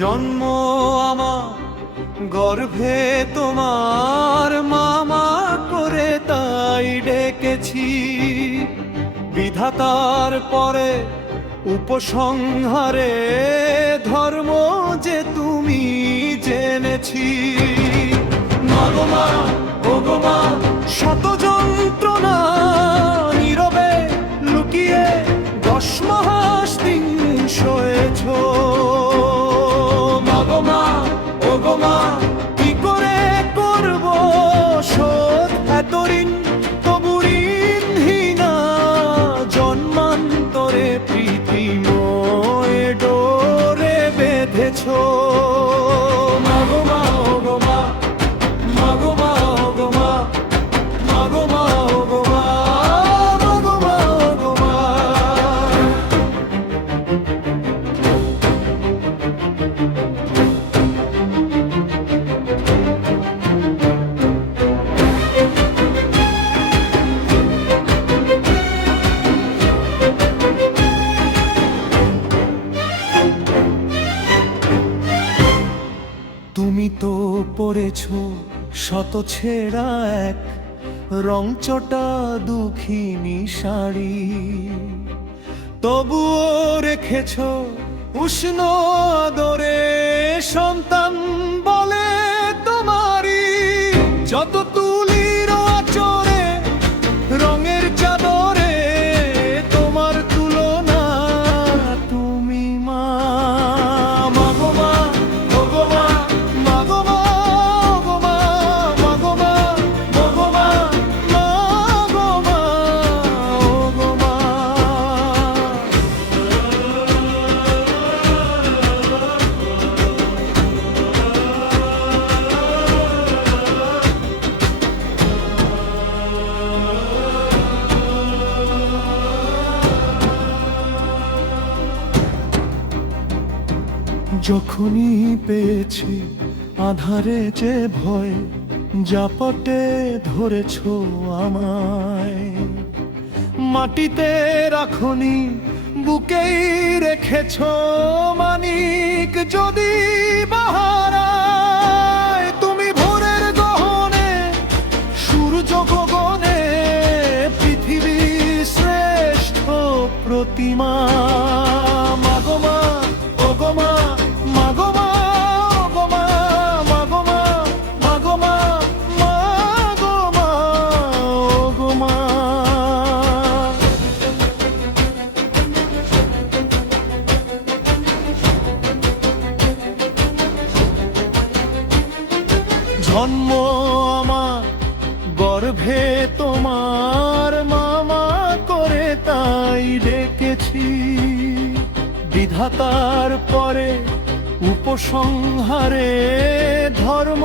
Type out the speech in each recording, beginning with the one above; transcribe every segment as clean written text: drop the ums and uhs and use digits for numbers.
জন্ম আমার গর্ভে তোমার মামা করে তাই ডেকেছি। বিধাতার পরে উপসংহারে ধর্ম যে তুমি জেনেছি। মাগো মা, ওগো মা, শত যন্ত্রণা নীরবে লুকিয়ে 10 মাস দিন সয়েছ। মাগো মা, ওগো মা, কি করে করব শোধ এত ঋণ? তবু ঋণহীনা জন্মান্তরে প্রীতিময় ডোরে বেঁধেছ। মাগো মা, ওগো মা, মাগো মা, ওগো মা, মাগো মা, ওগো মা, মাগো মা, ওগো মা। তুমি তো পরেছ শত ছেঁড়া এক রংচটা দুঃখিনী শাড়ি, তবুও রেখেছ উষ্ণ আদরে সন্তান বলে তোমারই। যত তুলির আচরে রঙের চাদরে তোমার তুলনা তুমি মা। মাগো মা, ওগো মা, মাগো মা, ওগো মা, মাগো মা, ওগো মা, মাগো মা, ওগো মা। যখনই পেয়েছি আধারে যে ভয়, জাপটে ধরেছ আমায়। মাটিতে রাখনি বুকেই রেখেছ মানিক যদি বাহারায়। তুমি ভোরের গহনে সূর্য গগনে পৃথিবীর শ্রেষ্ঠ প্রতিমা। মাগো মা, ওগো মা, মাগো মা, ওগো মা, মাগো মা, মাগো মা, মাগো মা, ওগো মা। জন্ম আমার গর্ভে তোমার মামা করে তাই ডেকেছি। বিধাতার পরে উপসংহারে ধর্ম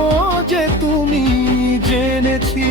যে তুমি জেনেছি।